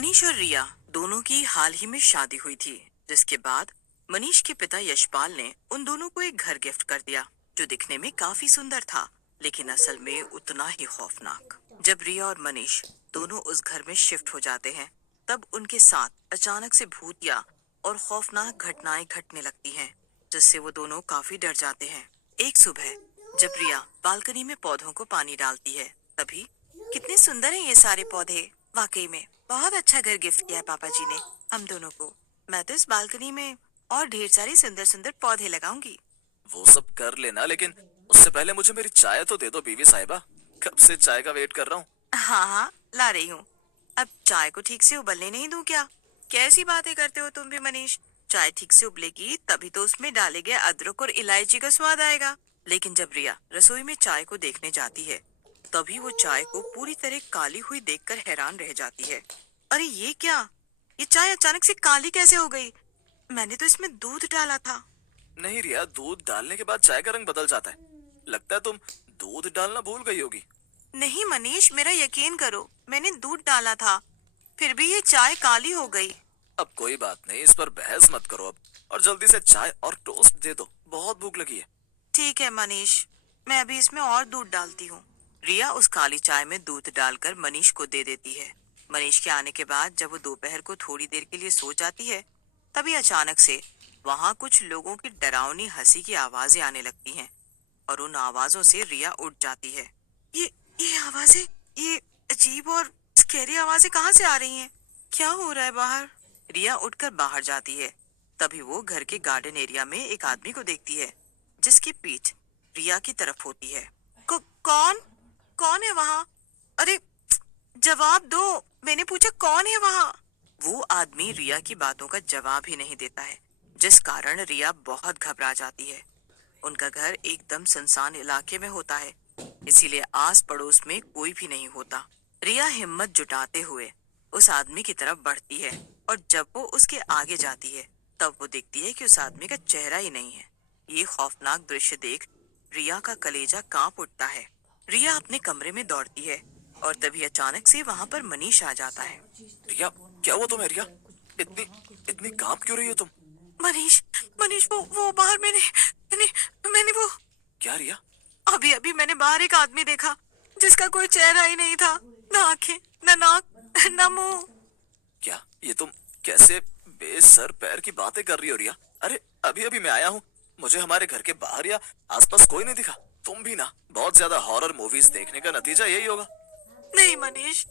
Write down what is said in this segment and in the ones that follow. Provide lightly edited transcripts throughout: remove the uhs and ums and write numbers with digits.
मनीष और रिया दोनों की हाल ही में शादी हुई थी, जिसके बाद मनीष के पिता यशपाल ने उन दोनों को एक घर गिफ्ट कर दिया, जो दिखने में काफी सुंदर था, लेकिन असल में उतना ही खौफनाक। जब रिया और मनीष दोनों उस घर में शिफ्ट हो जाते हैं, तब उनके साथ अचानक से भूतिया और खौफनाक घटनाएं घटने लगती हैं, जिससे वो दोनों काफी डर जाते हैं। एक सुबह जब रिया बालकनी में पौधों को पानी डालती है, तभी कितने सुंदर हैं ये सारे पौधे। वाकई में बहुत अच्छा घर गिफ्ट किया है पापा जी ने हम दोनों को। मैं तो इस बालकनी में और ढेर सारे सुंदर सुंदर पौधे लगाऊंगी। वो सब कर लेना, लेकिन उससे पहले मुझे मेरी चाय तो दे दो बीवी साहिबा। कब से चाय का वेट कर रहा हूँ। हाँ हाँ, ला रही हूँ। अब चाय को ठीक से उबलने नहीं दूं क्या? कैसी बातें करते हो तुम भी मनीष। चाय ठीक से उबलेगी तभी तो उसमें डाले गए अदरक और इलायची का स्वाद आएगा। लेकिन जब रिया रसोई में चाय को देखने जाती है, तभी वो चाय को पूरी तरह काली हुई देखकर हैरान रह जाती है। अरे ये क्या, ये चाय अचानक से काली कैसे हो गई? मैंने तो इसमें दूध डाला था। नहीं रिया, दूध डालने के बाद चाय का रंग बदल जाता है। लगता है तुम दूध डालना भूल गई होगी। नहीं मनीष, मेरा यकीन करो, मैंने दूध डाला था, फिर भी ये चाय काली हो गई। अब कोई बात नहीं, इस पर बहस मत करो अब, और जल्दी से चाय और टोस्ट दे दो, बहुत भूख लगी है। ठीक है मनीष, मैं अभी इसमें और दूध डालती हूँ। रिया उस काली चाय में दूध डालकर मनीष को दे देती है। मनीष के आने के बाद जब वो दोपहर को थोड़ी देर के लिए सो जाती है, तभी अचानक से वहाँ कुछ लोगों की डरावनी हंसी की आवाजें आने लगती हैं, और उन आवाजों से रिया उठ जाती है। ये ये आवाजें, ये अजीब और स्कैरी आवाजें कहाँ से आ रही हैं? क्या हो रहा है बाहर? रिया उठकर बाहर जाती है। तभी वो घर के गार्डन एरिया में एक आदमी को देखती है, जिसकी पीठ रिया की तरफ होती है। कौन कौन है वहाँ? अरे जवाब दो, मैंने पूछा कौन है वहाँ? वो आदमी रिया की बातों का जवाब ही नहीं देता है, जिस कारण रिया बहुत घबरा जाती है। उनका घर एकदम सुनसान इलाके में होता है, इसीलिए आस पड़ोस में कोई भी नहीं होता। रिया हिम्मत जुटाते हुए उस आदमी की तरफ बढ़ती है, और जब वो उसके आगे जाती है, तब वो देखती है कि उस आदमी का चेहरा ही नहीं है। ये खौफनाक दृश्य देख रिया का कलेजा कांप उठता है। रिया अपने कमरे में दौड़ती है, और तभी अचानक से वहाँ पर मनीष आ जाता है। रिया, क्या हुआ तुम्हें रिया? इतनी इतनी कांप क्यों रही हो तुम? मनीष, मनीष, वो बाहर मैंने मैंने वो क्या रिया? अभी अभी मैंने बाहर एक आदमी देखा, जिसका कोई चेहरा ही नहीं था, ना आंखें, ना नाक, ना मुंह। क्या ये तुम कैसे बेसर पैर की बातें कर रही हो रिया? अरे अभी अभी मैं आया हूँ, मुझे हमारे घर के बाहर या आसपास कोई नहीं दिखा। तुम भी ना बहुत ज्यादा हॉरर मूवीज देखने का नतीजा यही होगा। नहीं मनीष,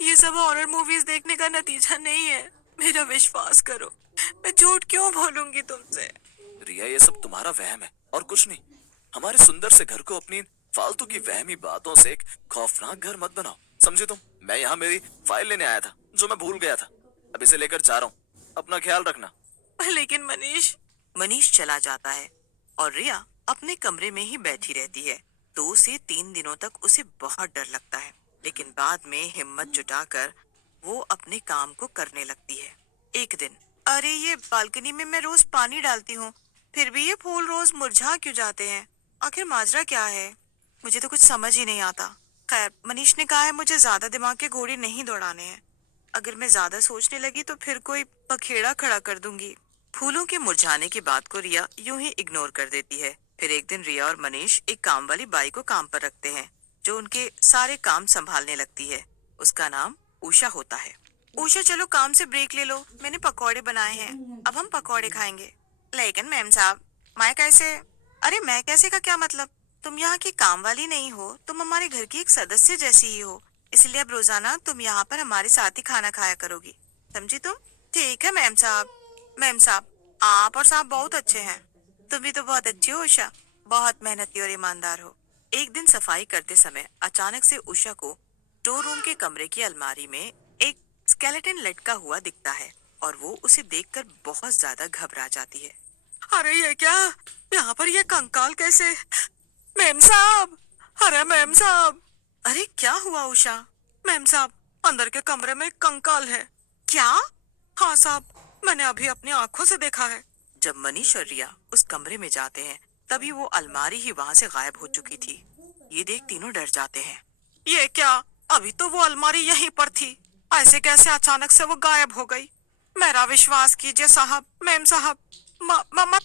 ये सब हॉरर मूवीज देखने का नतीजा नहीं है, मेरा विश्वास करो। मैं झूठ क्यों बोलूंगी तुमसे? रिया, ये सब तुम्हारा वहम है और कुछ नहीं। हमारे सुंदर से घर को अपनी फालतू की वहमी बातों से एक खौफनाक घर मत बनाओ, समझे तुम? मैं यहाँ मेरी फाइल लेने आया था, जो मैं भूल गया था। अब इसे लेकर जा रहा हूँ, अपना ख्याल रखना। लेकिन मनीष, मनीष चला जाता है, और रिया अपने कमरे में ही बैठी रहती है। 2 से 3 दिनों तक उसे बहुत डर लगता है, लेकिन बाद में हिम्मत जुटाकर वो अपने काम को करने लगती है। एक दिन, अरे ये बालकनी में मैं रोज पानी डालती हूँ, फिर भी ये फूल रोज मुरझा क्यों जाते हैं? आखिर माजरा क्या है? मुझे तो कुछ समझ ही नहीं आता। खैर, मनीष ने कहा है मुझे ज्यादा दिमाग के घोड़े नहीं दौड़ाने हैं। अगर मैं ज्यादा सोचने लगी तो फिर कोई पखेड़ा खड़ा कर दूंगी। फूलों के मुरझाने की बात को रिया यूं ही इग्नोर कर देती है। फिर एक दिन रिया और मनीष एक काम वाली बाई को काम पर रखते हैं, जो उनके सारे काम संभालने लगती है। उसका नाम उषा होता है। उषा, चलो काम से ब्रेक ले लो, मैंने पकौड़े बनाए हैं, अब हम पकौड़े खाएंगे। लेकिन मैम साहब, मैं कैसे? अरे मैं कैसे का क्या मतलब? तुम यहाँ की काम वाली नहीं हो, तुम हमारे घर की एक सदस्य जैसी ही हो, इसलिए अब रोजाना तुम यहाँ पर हमारे साथ ही खाना खाया करोगी, समझी तुम? ठीक है मैम साहब। मैम साहब, आप और साहब बहुत अच्छे हैं। तुम भी तो बहुत अच्छी हो उषा, बहुत मेहनती और ईमानदार हो। एक दिन सफाई करते समय अचानक से उषा को स्टोर रूम के कमरे की अलमारी में एक स्केलेटन लटका हुआ दिखता है, और वो उसे देखकर बहुत ज्यादा घबरा जाती है। अरे ये क्या, यहाँ पर ये कंकाल कैसे? मैम साहब, अरे मैम साहब। अरे क्या हुआ उषा? मैम साहब, अंदर के कमरे में एक कंकाल है। क्या? हाँ साहब, मैंने अभी अपनी आंखों से देखा है। जब मनीष और रिया उस कमरे में जाते हैं, तभी वो अलमारी ही वहाँ से गायब हो चुकी थी। ये देख तीनों डर जाते हैं। ये क्या, अभी तो वो अलमारी यहीं पर थी। ऐसे कैसे अचानक से वो गायब हो गई? मेरा विश्वास कीजिए साहब, मेम साहब। मम्मा।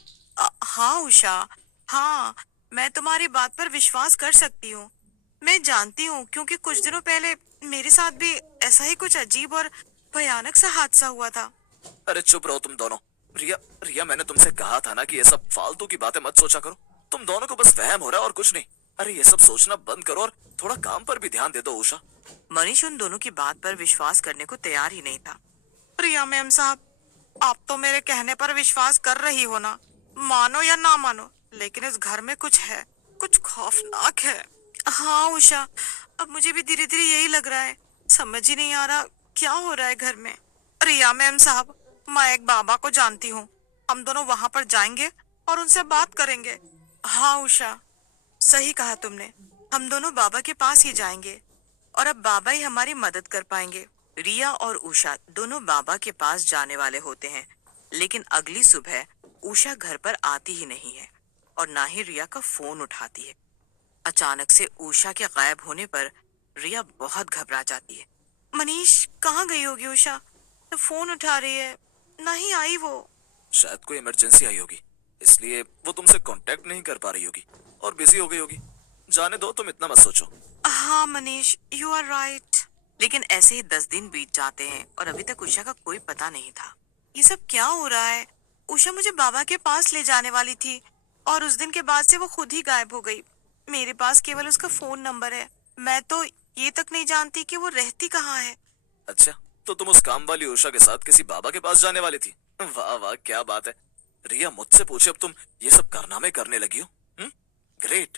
हाँ उषा, हाँ, मैं तुम्हारी बात पर विश्वास कर सकती हूँ। मैं जानती हूँ क्योंकि कुछ दिनों पहले मेरे साथ भी ऐसा ही कुछ अजीब और भयानक सा हादसा हुआ था। अरे चुप रहो तुम दोनों। रिया, रिया मैंने तुमसे कहा था ना कि ये सब फालतू की बातें मत सोचा करो। तुम दोनों को बस वहम हो रहा है और कुछ नहीं। अरे ये सब सोचना बंद करो और थोड़ा काम पर भी ध्यान दे दो उषा। मनीष उन दोनों की बात पर विश्वास करने को तैयार ही नहीं था। प्रिया मैम साहब, आप तो मेरे कहने पर विश्वास कर रही हो ना? मानो या ना मानो, लेकिन इस घर में कुछ है, कुछ खौफनाक है। हाँ उषा, अब मुझे भी धीरे धीरे यही लग रहा है। समझ ही नहीं आ रहा क्या हो रहा है घर में। प्रिया मैम साहब, मैं एक बाबा को जानती हूँ। हम दोनों वहां पर जाएंगे और उनसे बात करेंगे। हाँ उषा, सही कहा तुमने। हम दोनों बाबा के पास ही जाएंगे और अब बाबा ही हमारी मदद कर पाएंगे। रिया और उषा दोनों बाबा के पास जाने वाले होते हैं, लेकिन अगली सुबह उषा घर पर आती ही नहीं है और ना ही रिया का फोन उठाती है। अचानक से उषा के गायब होने पर रिया बहुत घबरा जाती है। मनीष, कहाँ गई होगी उषा? न फोन उठा रही है, ना ही आई वो। शायद कोई इमरजेंसी आई होगी, इसलिए वो तुमसे कांटेक्ट नहीं कर पा रही होगी और बिजी हो गई होगी। जाने दो, तुम इतना मत सोचो। हाँ मनीष, यू आर राइट। लेकिन ऐसे ही 10 दिन बीत जाते हैं और अभी तक उषा का कोई पता नहीं था। ये सब क्या हो रहा है? उषा मुझे बाबा के पास ले जाने वाली थी और उस दिन के बाद से वो खुद ही गायब हो गई। मेरे पास केवल उसका फोन नंबर है। मैं तो ये तक नहीं जानती कि वो रहती कहाँ है। अच्छा, तो तुम उस काम वाली उषा के साथ किसी बाबा के पास जाने वाली थी? वाह वाह, क्या बात है। रिया मुझसे पूछे अब तुम ये सब कारनामे करने लगी हो? ग्रेट।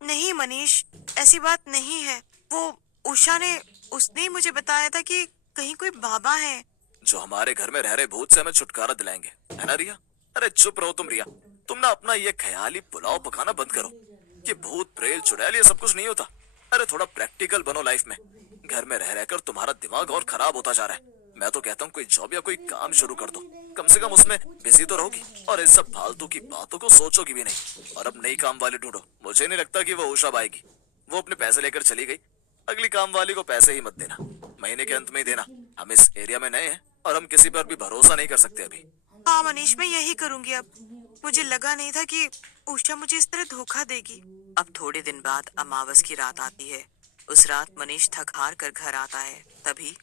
नहीं मनीष, ऐसी बात नहीं है। वो उषा ने उसने ही मुझे बताया था कि कहीं कोई बाबा है। जो हमारे घर में रह रहे भूत से हमें छुटकारा दिलाएंगे, है ना रिया? अरे चुप रहो तुम रिया। तुम ना अपना ये ख्याली पुलाव पकाना बंद करो। ये भूत प्रेत चुड़ैल ये सब कुछ नहीं होता। अरे थोड़ा प्रैक्टिकल बनो लाइफ में। घर में रह रहकर तुम्हारा दिमाग और खराब होता जा रहा है। मैं तो कहता हूँ कोई जॉब या कोई काम शुरू कर दो। कम से कम उसमें बिजी तो रहोगी और इन सब फालतू की बातों को सोचोगी भी नहीं। और अब नई काम वाली ढूंढो। मुझे नहीं लगता कि वो उषा आएगी। वो अपने पैसे लेकर चली गई। अगली काम वाली को पैसे ही मत देना, महीने के अंत में ही देना। हम इस एरिया में नए हैं और हम किसी पर भी भरोसा नहीं कर सकते अभी। हाँ मनीष, मैं यही करूंगी अब। मुझे लगा नहीं था कि उषा मुझे इस तरह धोखा देगी। अब थोड़े दिन बाद अमावस की रात आती है। उस रात मनीष थक हार कर घर आता है। तभी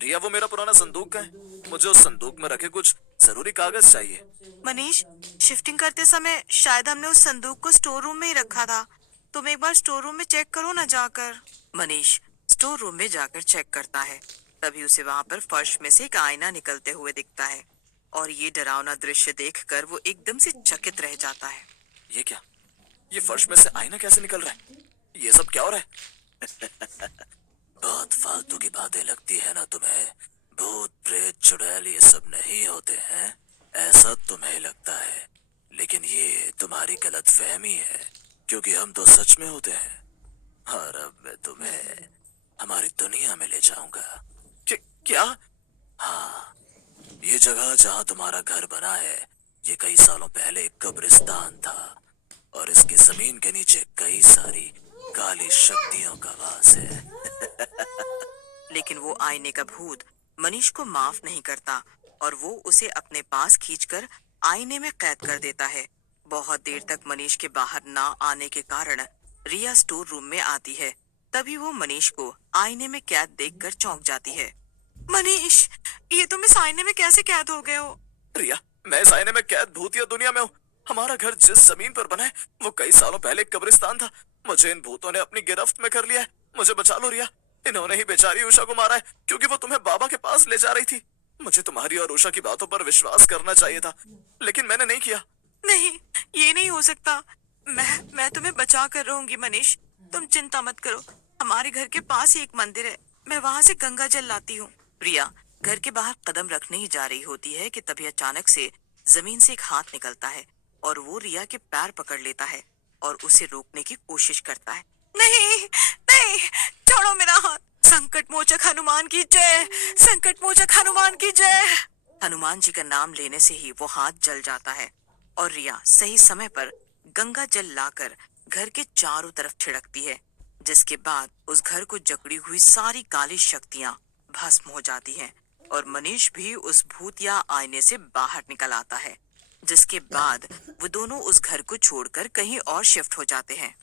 रिया, वो मेरा पुराना संदूक है, मुझे उस संदूक में रखे कुछ जरूरी कागज चाहिए। मनीष, शिफ्टिंग करते समय शायद हमने उस संदूक को स्टोर रूम में ही रखा था। तुम एक बार स्टोर रूम में चेक करो ना जाकर। मनीष स्टोर रूम में जाकर चेक करता है। तभी उसे वहाँ पर फर्श में से एक आईना निकलते हुए दिखता है और ये डरावना दृश्य देखकर वो एकदम से चकित रह जाता है। ये क्या? ये फर्श में से आईना कैसे निकल रहा है? ये सब क्या हो रहा है? बहुत फालतू की बातें लगती है ना तुम्हें। भूत प्रेत चुड़ैल ये सब नहीं होते हैं, ऐसा तुम्हें लगता है। लेकिन ये तुम्हारी गलत फहमी है, क्योंकि हम तो सच में होते हैं। और अब मैं तुम्हें हमारी दुनिया में ले जाऊंगा। क्या? हाँ, ये जगह जहाँ तुम्हारा घर बना है, ये कई सालों पहले एक कब्रिस्तान था और इसकी जमीन के नीचे कई सारी काली शक्तियों का वास है। लेकिन वो आईने का भूत मनीष को माफ नहीं करता और वो उसे अपने पास खींचकर आईने में कैद कर देता है। बहुत देर तक मनीष के बाहर ना आने के कारण रिया स्टोर रूम में आती है। तभी वो मनीष को आईने में कैद देखकर चौंक जाती है। मनीष, ये तुम इस आईने में कैसे कैद हो गए हो? रिया, मैं इस आईने में कैद भूतिया दुनिया में हूँ। हमारा घर जिस जमीन पर बना है वो कई सालों पहले एक कब्रिस्तान था। मुझे इन भूतों ने अपनी गिरफ्त में कर लिया है। मुझे बचा लो रिया। इन्होंने ही बेचारी उषा को मारा है क्योंकि वो तुम्हें बाबा के पास ले जा रही थी। मुझे तुम्हारी और उषा की बातों पर विश्वास करना चाहिए था, लेकिन मैंने नहीं किया। नहीं, ये नहीं हो सकता। मैं तुम्हें बचा कर रहूंगी मनीष। तुम चिंता मत करो। हमारे घर के पास ही एक मंदिर है, मैं वहाँ से गंगा जल लाती हूँ। प्रिया घर के बाहर कदम रखने ही जा रही होती है कि तभी अचानक से जमीन से एक हाथ निकलता है और वो रिया के पैर पकड़ लेता है और उसे रोकने की कोशिश करता है। नहीं नहीं, छोड़ो मेरा हाथ। संकट मोचक हनुमान की जय, संकट मोचक हनुमान की जय। हनुमान जी का नाम लेने से ही वो हाथ जल जाता है और रिया सही समय पर गंगा जल लाकर घर के चारों तरफ छिड़कती है, जिसके बाद उस घर को जकड़ी हुई सारी काली शक्तियाँ भस्म हो जाती हैं और मनीष भी उस भूत या आईने से बाहर निकल आता है, जिसके बाद वो दोनों उस घर को छोड़कर कहीं और शिफ्ट हो जाते हैं।